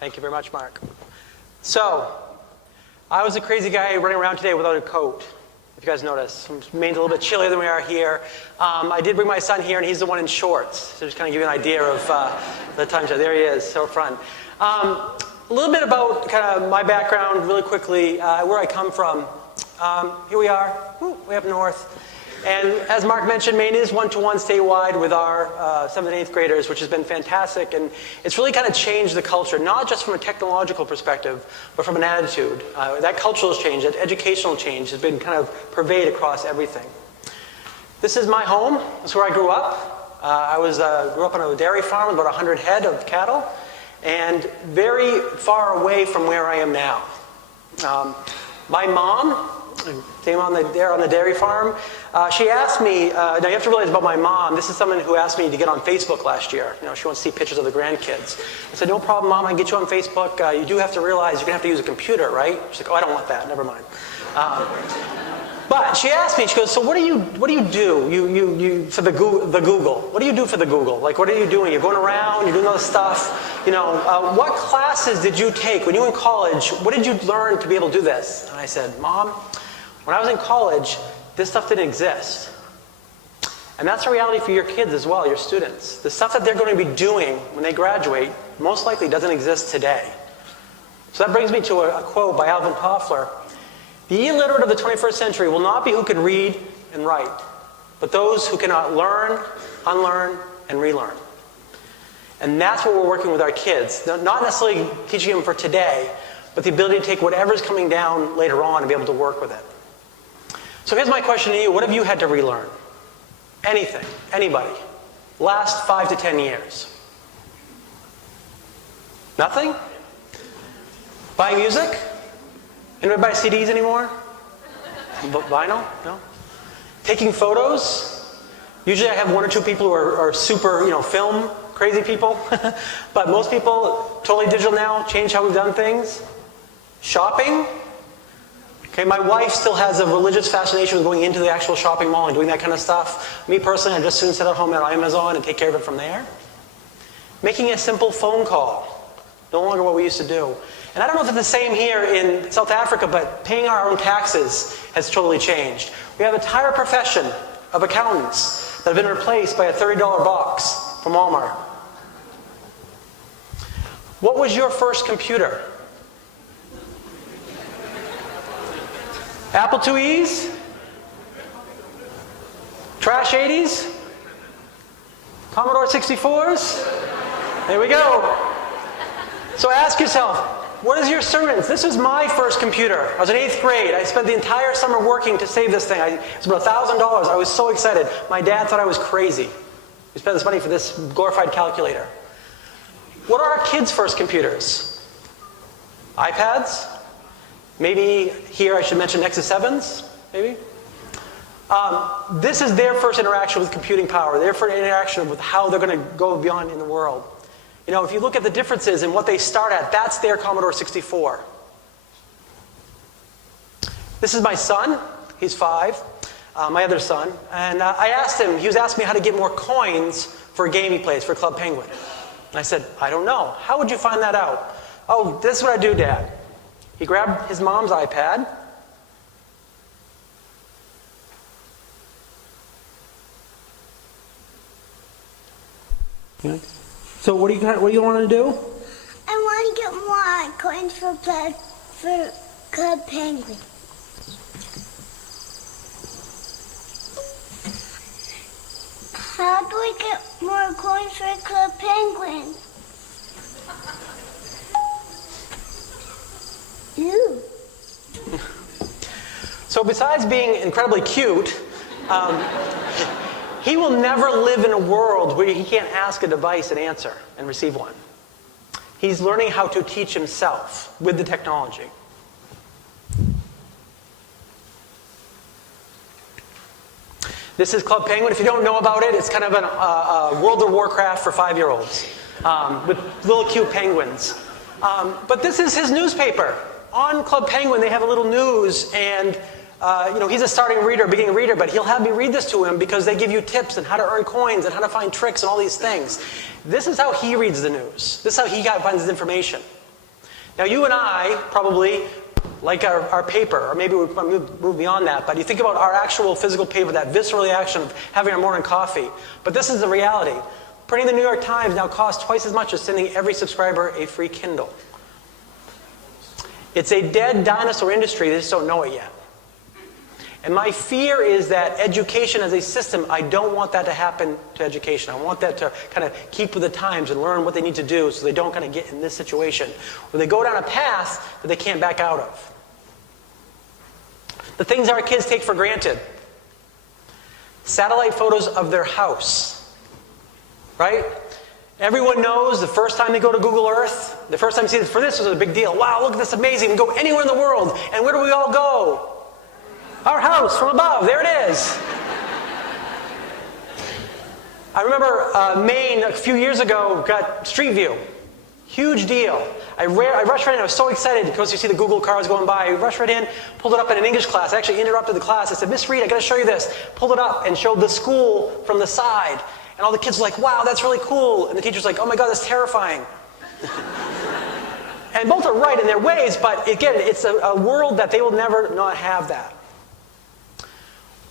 Thank you very much, Mark. So, I was a crazy guy running around today without a coat, if you guys notice. Maine's a little bit chillier than we are here. I did bring my son here, and he's the one in shorts. So just kind of give you an idea of the time. There he is, so front. A little bit about kind of my background really quickly, where I come from. Here we are, way up north. And as Mark mentioned, Maine is one-to-one statewide with our 7th and 8th graders, which has been fantastic. And it's really kind of changed the culture, not just from a technological perspective, but from an attitude. That cultural change, that educational change has been kind of pervaded across everything. This is my home. This is where I grew up. I grew up on a dairy farm with about 100 head of cattle, and very far away from where I am now. My mom came on the dairy farm. She asked me, now you have to realize about my mom, this is someone who asked me to get on Facebook last year. You know, she wants to see pictures of the grandkids. I said, no problem, Mom, I can get you on Facebook. You do have to realize you're going to have to use a computer, right? She's like, oh, I don't want that, never mind. But she asked me, she goes, so what do you do for the Google? What do you do for the Google? Like, what are you doing? You're going around, you're doing all this stuff. You know, what classes did you take when you were in college? What did you learn to be able to do this? And I said, Mom, when I was in college, this stuff didn't exist. And that's a reality for your kids as well, your students. The stuff that they're going to be doing when they graduate most likely doesn't exist today. So that brings me to a quote by Alvin Toffler. The illiterate of the 21st century will not be who can read and write, but those who cannot learn, unlearn, and relearn. And that's what we're working with our kids. Not necessarily teaching them for today, but the ability to take whatever's coming down later on and be able to work with it. So here's my question to you. What have you had to relearn? Anything. Anybody. Last 5 to 10 years. Nothing? Buying music? Anybody buy CDs anymore? Vinyl? No? Taking photos? Usually I have 1 or 2 people who are super, film crazy people. But most people, totally digital now, change how we've done things. Shopping? Okay, my wife still has a religious fascination with going into the actual shopping mall and doing that kind of stuff. Me personally, I just soon sit at home at Amazon and take care of it from there. Making a simple phone call. No longer what we used to do. And I don't know if it's the same here in South Africa, but paying our own taxes has totally changed. We have an entire profession of accountants that have been replaced by a $30 box from Walmart. What was your first computer? Apple IIe's? Trash 80s? Commodore 64s? There we go. So ask yourself, what is your sermons? This was my first computer. I was in 8th grade. I spent the entire summer working to save this thing. It was about $1,000. I was so excited. My dad thought I was crazy. We spent this money for this glorified calculator. What are our kids' first computers? iPads? Maybe here I should mention Nexus 7s, maybe? This is their first interaction with computing power, their first interaction with how they're going to go beyond in the world. If you look at the differences in what they start at, that's their Commodore 64. This is my son. He's 5, my other son. And I asked him, he was asking me how to get more coins for a game he plays for Club Penguin. And I said, I don't know. How would you find that out? Oh, this is what I do, Dad. He grabbed his mom's iPad. So what do you want to do? I want to get more coins for Club Penguin. How do I get more coins for Club Penguin? Ew. So besides being incredibly cute, he will never live in a world where he can't ask a device an answer and receive one. He's learning how to teach himself with the technology. This is Club Penguin. If you don't know about it, it's kind of a World of Warcraft for 5-year-olds with little cute penguins. But this is his newspaper. On Club Penguin, they have a little news, and he's a starting reader, beginning reader, but he'll have me read this to him because they give you tips on how to earn coins and how to find tricks and all these things. This is how he reads the news. This is how he finds his information. Now you and I probably like our paper, or maybe we'll move beyond that, but you think about our actual physical paper, that visceral reaction of having our morning coffee. But this is the reality. Printing the New York Times now costs twice as much as sending every subscriber a free Kindle. It's a dead dinosaur industry, they just don't know it yet. And my fear is that education as a system, I don't want that to happen to education. I want that to kind of keep with the times and learn what they need to do so they don't kind of get in this situation where they go down a path that they can't back out of. The things our kids take for granted. Satellite photos of their house, right? Everyone knows the first time they go to Google Earth, the first time you see this, for this was a big deal. Wow, look at this amazing. We can go anywhere in the world. And where do we all go? Our house from above. There it is. I remember Maine a few years ago got Street View. Huge deal. I rushed right in. I was so excited because you see the Google cars going by. I rushed right in, pulled it up in an English class. I actually interrupted the class. I said, Miss Reed, I got to show you this. Pulled it up and showed the school from the side. And all the kids were like, wow, that's really cool. And the teacher's like, oh my God, that's terrifying. And both are right in their ways, but again, it's a world that they will never not have that.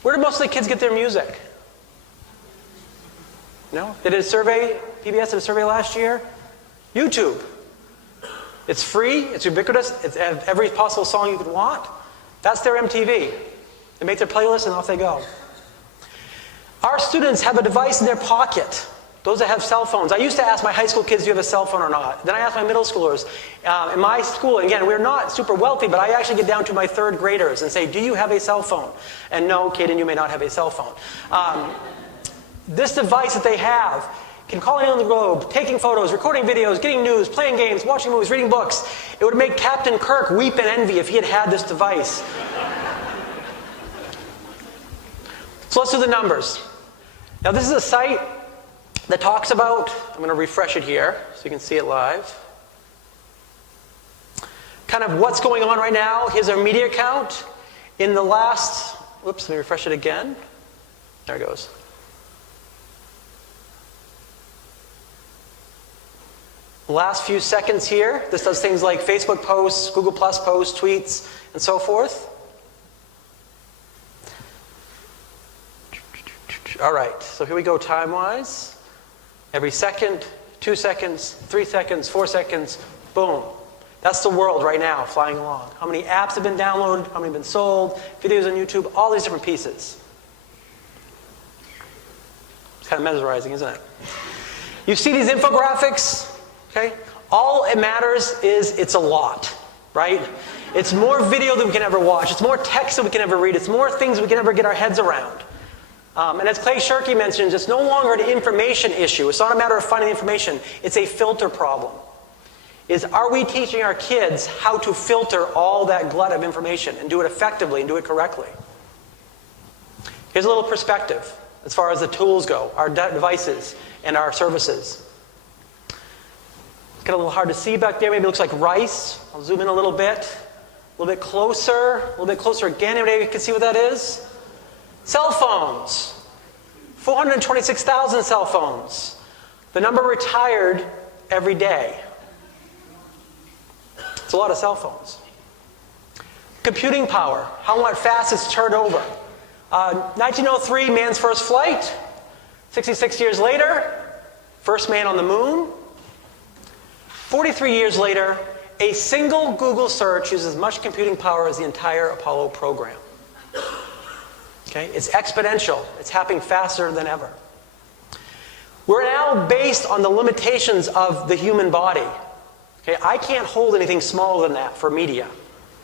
Where do most of the kids get their music? No? They did a survey, PBS did a survey last year. YouTube. It's free, it's ubiquitous, it's every possible song you could want. That's their MTV. They make their playlist and off they go. Our students have a device in their pocket. Those that have cell phones. I used to ask my high school kids, do you have a cell phone or not? Then I asked my middle schoolers. In my school, again, we're not super wealthy, but I actually get down to my third graders and say, do you have a cell phone? And no, Kaden, you may not have a cell phone. This device that they have can call anyone on the globe, taking photos, recording videos, getting news, playing games, watching movies, reading books. It would make Captain Kirk weep in envy if he had had this device. So let's do the numbers. Now this is a site that talks about, I'm going to refresh it here so you can see it live, kind of what's going on right now. Here's our media count. In the last, whoops, let me refresh it again. There it goes. The last few seconds here, this does things like Facebook posts, Google Plus posts, tweets, and so forth. All right, so here we go time-wise. Every second, 2 seconds, 3 seconds, 4 seconds, boom. That's the world right now, flying along. How many apps have been downloaded, how many have been sold, videos on YouTube, all these different pieces. It's kind of mesmerizing, isn't it? You see these infographics, okay? All it matters is it's a lot, right? It's more video than we can ever watch. It's more text than we can ever read. It's more things we can ever get our heads around. And as Clay Shirky mentions, it's no longer an information issue. It's not a matter of finding information. It's a filter problem. Are we teaching our kids how to filter all that glut of information and do it effectively and do it correctly? Here's a little perspective as far as the tools go, our devices and our services. It's got a little hard to see back there. Maybe it looks like rice. I'll zoom in a little bit closer, a little bit closer again. Anybody can see what that is? Cell phones. 426,000 cell phones. The number retired every day. It's a lot of cell phones. Computing power. How much fast it's turned over. 1903, man's first flight. 66 years later, first man on the moon. 43 years later, a single Google search uses as much computing power as the entire Apollo program. Okay? It's exponential. It's happening faster than ever. We're now based on the limitations of the human body. Okay? I can't hold anything smaller than that for media.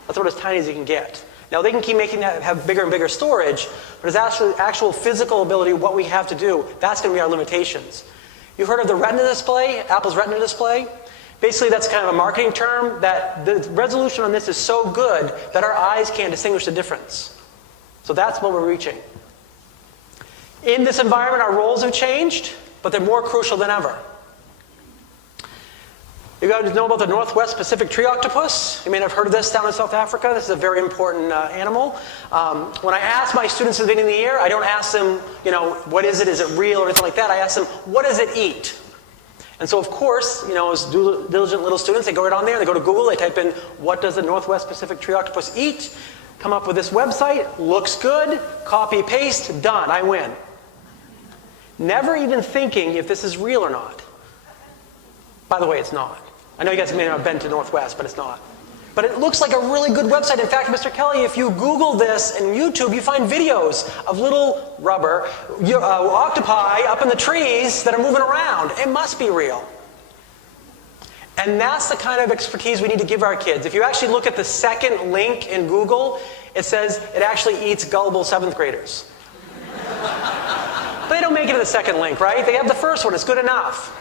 That's about as tiny as you can get. Now, they can keep making that have bigger and bigger storage, but as actual physical ability, what we have to do, that's going to be our limitations. You've heard of the Retina display, Apple's Retina display? Basically, that's kind of a marketing term that the resolution on this is so good that our eyes can't distinguish the difference. So that's what we're reaching. In this environment, our roles have changed, but they're more crucial than ever. You guys know about the Northwest Pacific tree octopus? You may have heard of this down in South Africa. This is a very important animal. When I ask my students at the beginning of the year, I don't ask them, what is it? Is it real or anything like that? I ask them, what does it eat? And so, of course, as diligent little students, they go right on there, they go to Google, they type in, what does the Northwest Pacific tree octopus eat? Come up with this website, looks good, copy, paste, done, I win. Never even thinking if this is real or not. By the way, it's not. I know you guys may not have been to Northwest, but it's not. But it looks like a really good website. In fact, Mr. Kelly, if you Google this in YouTube, you find videos of little rubber octopi up in the trees that are moving around. It must be real. And that's the kind of expertise we need to give our kids. If you actually look at the second link in Google, it says it actually eats gullible 7th graders. But they don't make it to the second link, right? They have the first one. It's good enough.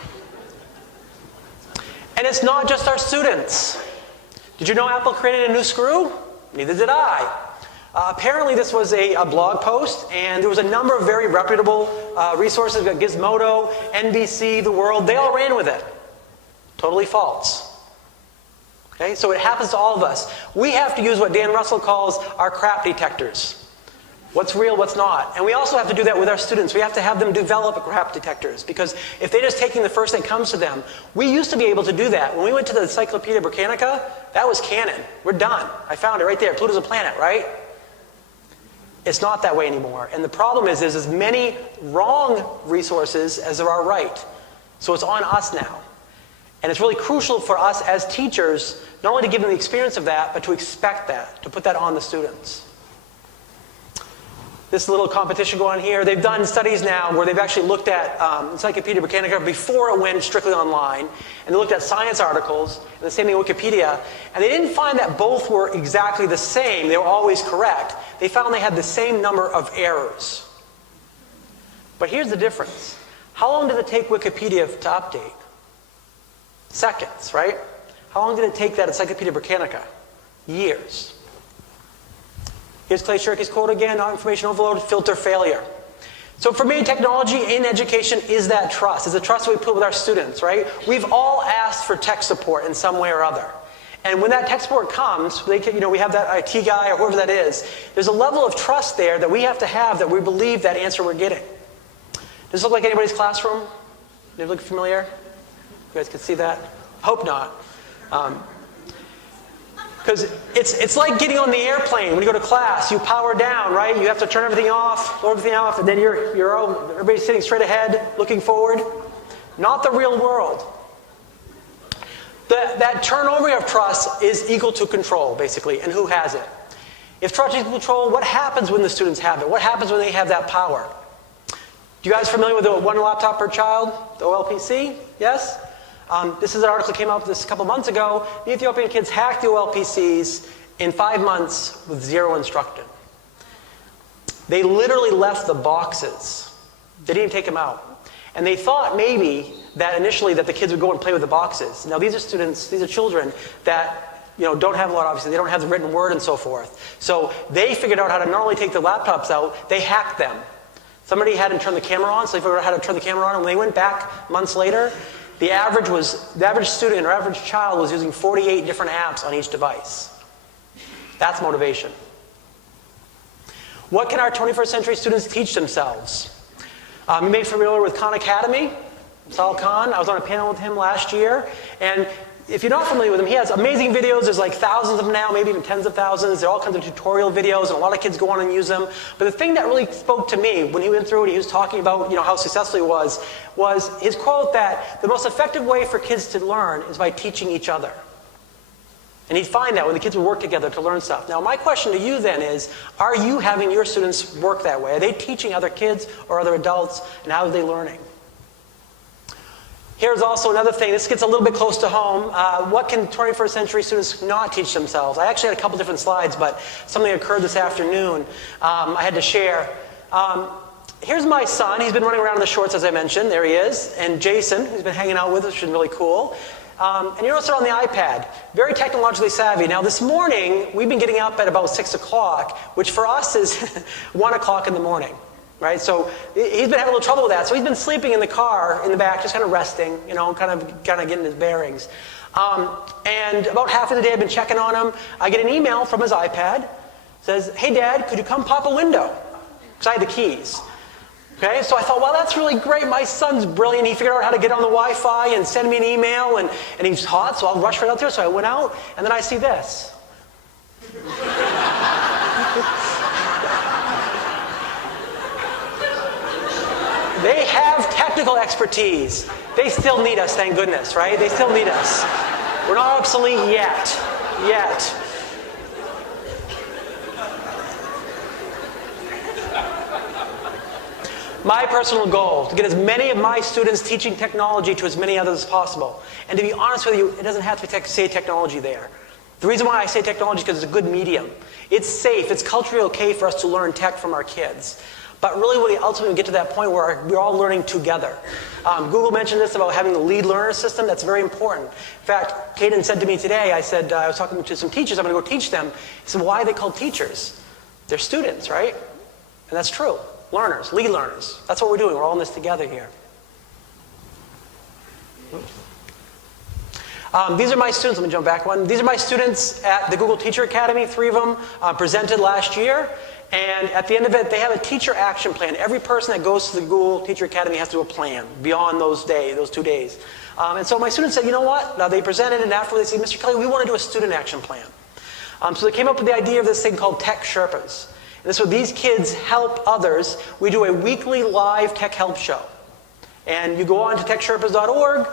And it's not just our students. Did you know Apple created a new screw? Neither did I. Apparently this was a blog post, and there was a number of very reputable resources, like Gizmodo, NBC, The World, they all ran with it. Totally false. Okay, so it happens to all of us. We have to use what Dan Russell calls our crap detectors. What's real, what's not. And we also have to do that with our students. We have to have them develop crap detectors, because if they're just taking the first thing that comes to them, we used to be able to do that. When we went to the Encyclopedia Britannica, that was canon. We're done. I found it right there. Pluto's a planet, right? It's not that way anymore. And the problem is there's as many wrong resources as there are right. So it's on us now. And it's really crucial for us as teachers, not only to give them the experience of that, but to expect that, to put that on the students. This little competition going on here, they've done studies now where they've actually looked at Encyclopedia Britannica before it went strictly online, and they looked at science articles, and the same thing with Wikipedia, and they didn't find that both were exactly the same. They were always correct. They found they had the same number of errors. But here's the difference. How long did it take Wikipedia to update? Seconds, right? How long did it take that Encyclopedia Britannica? Years. Here's Clay Shirky's quote again, information overload, filter failure. So for me, technology in education is that trust. It's a trust we put with our students, right? We've all asked for tech support in some way or other. And when that tech support comes, we have that IT guy or whoever that is, there's a level of trust there that we have to have that we believe that answer we're getting. Does this look like anybody's classroom? Does it look familiar? You guys can see that? Hope not. Because it's like getting on the airplane. When you go to class, you power down, right? You have to turn everything off, lower everything off, and then everybody's sitting straight ahead, looking forward. Not the real world. That turnover of trust is equal to control, basically, and who has it? If trust is equal to control, what happens when the students have it? What happens when they have that power? You guys familiar with the one laptop per child, the OLPC? Yes? This is an article that came out a couple months ago. The Ethiopian kids hacked the OLPCs in 5 months with 0 instruction. They literally left the boxes. They didn't even take them out. And they thought maybe that initially that the kids would go and play with the boxes. Now these are students, these are children that don't have a lot, obviously. They don't have the written word and so forth. So they figured out how to not only take the laptops out, they hacked them. Somebody hadn't turned the camera on, so they figured out how to turn the camera on. And when they went back months later, the average student or average child was using 48 different apps on each device. That's motivation. What can our 21st century students teach themselves? You may be familiar with Khan Academy. Sal Khan, I was on a panel with him last year. And if you're not familiar with him, he has amazing videos. There's like thousands of them now, maybe even tens of thousands. There are all kinds of tutorial videos, and a lot of kids go on and use them. But the thing that really spoke to me when he went through it, he was talking about how successful he was his quote that the most effective way for kids to learn is by teaching each other. And he'd find that when the kids would work together to learn stuff. Now, my question to you then is, are you having your students work that way? Are they teaching other kids or other adults, and how are they learning? Here's also another thing. This gets a little bit close to home. What can 21st century students not teach themselves? I actually had a couple different slides, but something occurred this afternoon I had to share. Here's my son. He's been running around in the shorts, as I mentioned. There he is. And Jason, who's been hanging out with us, which is really cool. And you notice they're on the iPad. Very technologically savvy. Now, this morning, we've been getting up at about 6 o'clock, which for us is 1 o'clock in the morning. Right? So he's been having a little trouble with that. So he's been sleeping in the car in the back, just kind of resting, kind of getting his bearings. And about half of the day I've been checking on him. I get an email from his iPad. It says, "Hey, Dad, could you come pop a window?" Because I had the keys. Okay, so I thought, well, that's really great. My son's brilliant. He figured out how to get on the Wi-Fi and send me an email, and he's hot, so I'll rush right out there. So I went out, and then I see this. They have technical expertise. They still need us, thank goodness, right? They still need us. We're not obsolete yet. Yet. My personal goal, to get as many of my students teaching technology to as many others as possible. And to be honest with you, it doesn't have to say technology there. The reason why I say technology is because it's a good medium. It's safe, it's culturally okay for us to learn tech from our kids. But really, we ultimately get to that point where we're all learning together. Google mentioned this about having the lead learner system. That's very important. In fact, Caden said to me today, I was talking to some teachers, I'm going to go teach them. He said, why are they called teachers? They're students, right? And that's true. Learners, lead learners. That's what we're doing. We're all in this together here. These are my students. Let me jump back one. These are my students at the Google Teacher Academy. 3 of them presented last year. And at the end of it, they have a teacher action plan. Every person that goes to the Google Teacher Academy has to do a plan beyond those 2 days. And so my students said, you know what? Now they presented, and afterwards they said, Mr. Kelly, we want to do a student action plan. So they came up with the idea of this thing called Tech Sherpas. And so these kids help others. We do a weekly live tech help show. And you go on to techsherpas.org.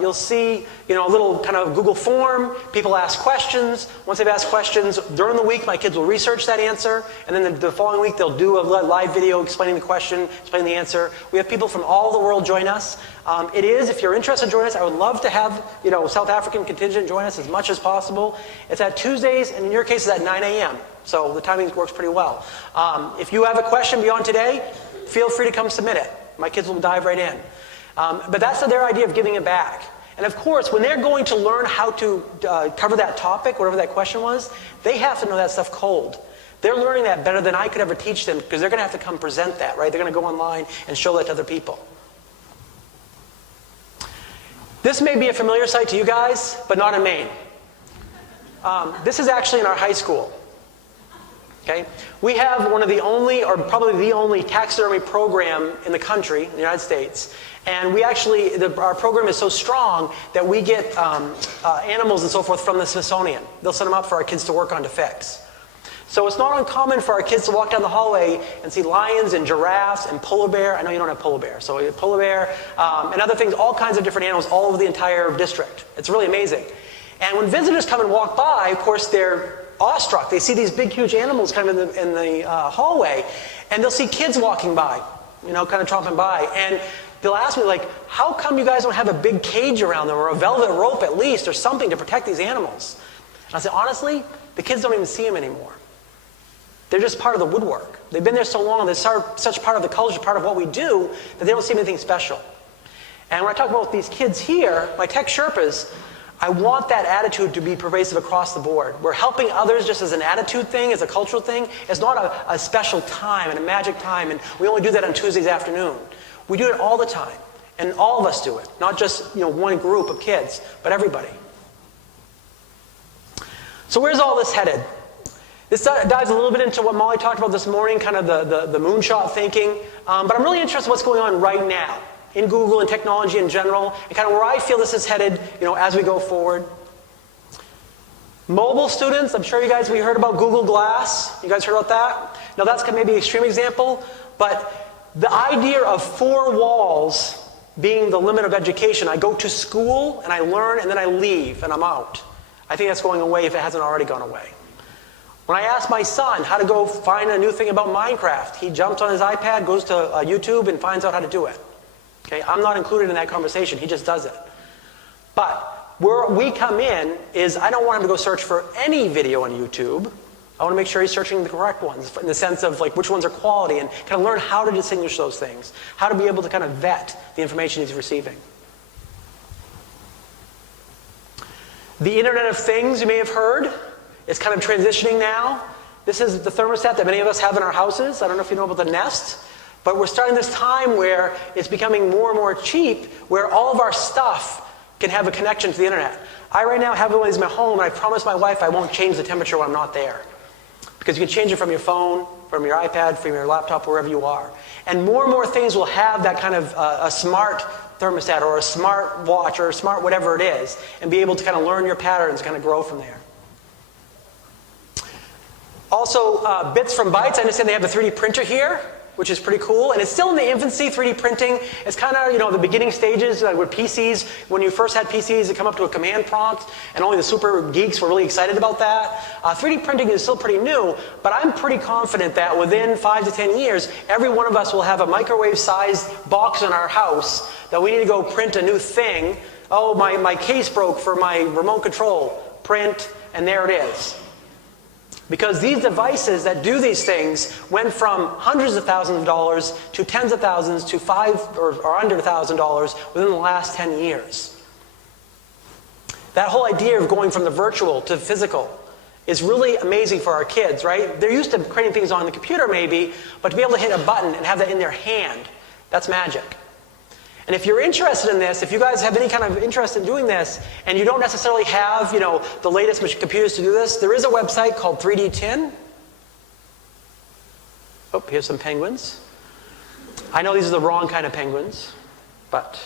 You'll see, a little kind of Google form. People ask questions. Once they've asked questions, during the week, my kids will research that answer. And then the following week, they'll do a live video explaining the question, explaining the answer. We have people from all the world join us. It is, if you're interested in joining us, I would love to have, South African contingent join us as much as possible. It's at Tuesdays, and in your case, it's at 9 a.m. So the timing works pretty well. If you have a question beyond today, feel free to come submit it. My kids will dive right in. But that's their idea of giving it back. And of course, when they're going to learn how to cover that topic, whatever that question was, they have to know that stuff cold. They're learning that better than I could ever teach them because they're going to have to come present that, right? They're going to go online and show that to other people. This may be a familiar sight to you guys, but not in Maine. This is actually in our high school. Okay? We have one of the only, or probably the only, taxidermy program in the country, in the United States. And we actually, our program is so strong that we get animals and so forth from the Smithsonian. They'll send them up for our kids to work on to fix. So it's not uncommon for our kids to walk down the hallway and see lions and giraffes and polar bear. I know you don't have polar bear. So you have polar bear and other things, all kinds of different animals all over the entire district. It's really amazing. And when visitors come and walk by, of course, they're awestruck. They see these big, huge animals kind of in the hallway, and they'll see kids walking by, kind of tromping by. And they'll ask me, like, how come you guys don't have a big cage around them or a velvet rope at least or something to protect these animals? And I said, honestly, the kids don't even see them anymore. They're just part of the woodwork. They've been there so long, they're such part of the culture, part of what we do, that they don't see anything special. And when I talk about these kids here, my tech Sherpas, I want that attitude to be pervasive across the board. We're helping others just as an attitude thing, as a cultural thing. It's not a special time and a magic time, and we only do that on Tuesdays afternoon. We do it all the time, and all of us do it, not just one group of kids, but everybody. So where's all this headed? This dives a little bit into what Molly talked about this morning, kind of the moonshot thinking, but I'm really interested in what's going on right now in Google and technology in general, and kind of where I feel this is headed, as we go forward. Mobile students, I'm sure we heard about Google Glass. You guys heard about that? Now that's maybe an extreme example, but the idea of 4 walls being the limit of education, I go to school and I learn and then I leave and I'm out. I think that's going away if it hasn't already gone away. When I asked my son how to go find a new thing about Minecraft, he jumps on his iPad, goes to YouTube and finds out how to do it. Okay, I'm not included in that conversation. He just does it. But where we come in is I don't want him to go search for any video on YouTube. I want to make sure he's searching the correct ones in the sense of like which ones are quality and kind of learn how to distinguish those things, how to be able to kind of vet the information he's receiving. The Internet of Things, you may have heard, is kind of transitioning now. This is the thermostat that many of us have in our houses. I don't know if you know about the Nest. But we're starting this time where it's becoming more and more cheap, where all of our stuff can have a connection to the internet. I right now have one of these in my home, and I promised my wife I won't change the temperature when I'm not there. because you can change it from your phone, from your iPad, from your laptop, wherever you are. And more things will have that kind of a smart thermostat or a smart watch or a smart whatever it is, and be able to kind of learn your patterns, kind of grow from there. Also, bits from bytes. I understand they have the 3D printer here, which is pretty cool. And it's still in the infancy, 3D printing. It's kind of, the beginning stages with PCs. When you first had PCs, it come up to a command prompt, and only the super geeks were really excited about that. 3D printing is still pretty new, but I'm pretty confident that within 5 to 10 years, every one of us will have a microwave-sized box in our house that we need to go print a new thing. Oh, my case broke for my remote control. Print, and there it is. Because these devices that do these things went from hundreds of thousands of dollars to tens of thousands to $5,000 or under $1,000 within the last 10 years. That whole idea of going from the virtual to the physical is really amazing for our kids, right? They're used to creating things on the computer maybe, but to be able to hit a button and have that in their hand, that's magic. And if you're interested in this, if you guys have any kind of interest in doing this, and you don't necessarily have, the latest computers to do this, there is a website called 3D Tin. Oh, here's some penguins. I know these are the wrong kind of penguins, but.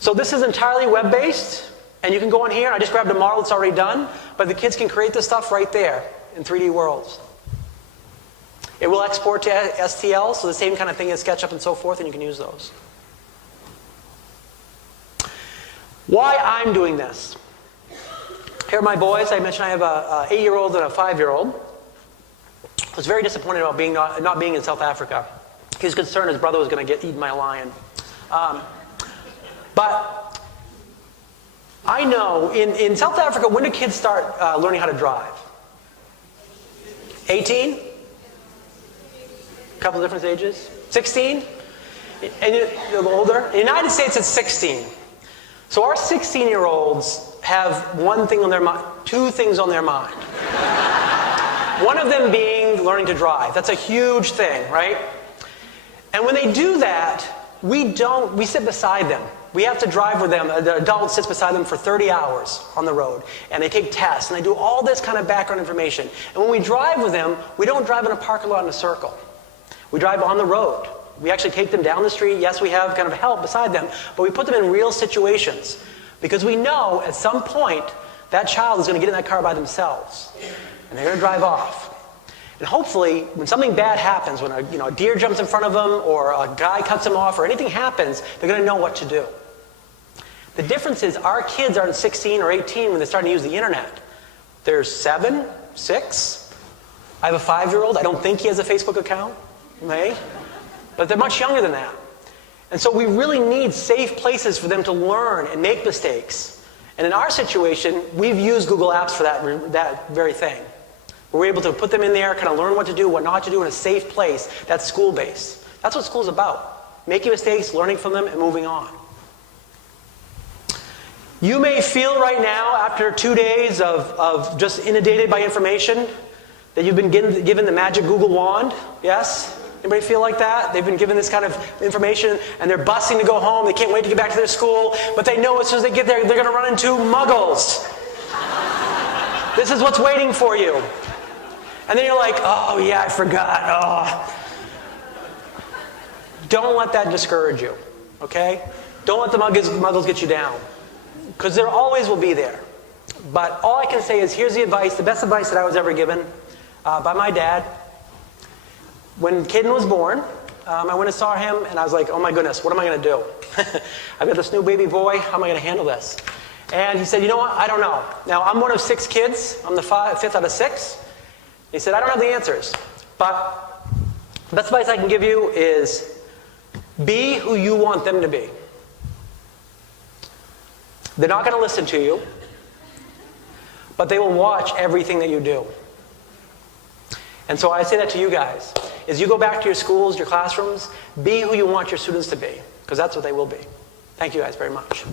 So this is entirely web-based, and you can go in here, and I just grabbed a model that's already done, but the kids can create this stuff right there in 3D worlds. It will export to STL, so the same kind of thing as SketchUp and so forth, and you can use those. Why I'm doing this. Here are my boys. I mentioned I have an 8-year-old and a 5-year-old. I was very disappointed about not being in South Africa. He was concerned his brother was going to get eaten by a lion. But I know in South Africa, when do kids start learning how to drive? 18? A couple of different ages. 16? And a little older. In the United States, it's 16. So our 16-year-olds have one thing on their mind, two things on their mind. One of them being learning to drive. That's a huge thing, right? And when they do that, we sit beside them. We have to drive with them. The adult sits beside them for 30 hours on the road. And they take tests, and they do all this kind of background information. And when we drive with them, we don't drive in a parking lot in a circle. We drive on the road. We actually take them down the street. Yes, we have kind of help beside them, but we put them in real situations. Because we know at some point, that child is going to get in that car by themselves. And they're going to drive off. And hopefully, when something bad happens, when a deer jumps in front of them, or a guy cuts them off, or anything happens, they're going to know what to do. The difference is our kids aren't 16 or 18 when they're starting to use the internet. They're 7, 6. I have a 5-year-old. I don't think he has a Facebook account. May. But they're much younger than that. And so we really need safe places for them to learn and make mistakes. And in our situation, we've used Google Apps for that very thing. We're able to put them in there, kind of learn what to do, what not to do in a safe place that's school-based. That's what school's about. Making mistakes, learning from them, and moving on. You may feel right now, after 2 days of just inundated by information, that you've been given the magic Google wand. Yes? Anybody feel like that? They've been given this kind of information, and they're busting to go home. They can't wait to get back to their school, but they know as soon as they get there, they're going to run into muggles. This is what's waiting for you. And then you're like, oh yeah, I forgot. Oh. Don't let that discourage you, okay? Don't let the muggles get you down, because there always will be there. But all I can say is, here's the advice, the best advice that I was ever given by my dad. When Caden was born, I went and saw him, and I was like, oh my goodness, what am I going to do? I've got this new baby boy, how am I going to handle this? And he said, you know what, I don't know. Now, I'm one of 6 kids. I'm the 5th out of 6. He said, I don't have the answers. But the best advice I can give you is be who you want them to be. They're not going to listen to you, but they will watch everything that you do. And so I say that to you guys, is you go back to your schools, your classrooms, be who you want your students to be, because that's what they will be. Thank you guys very much.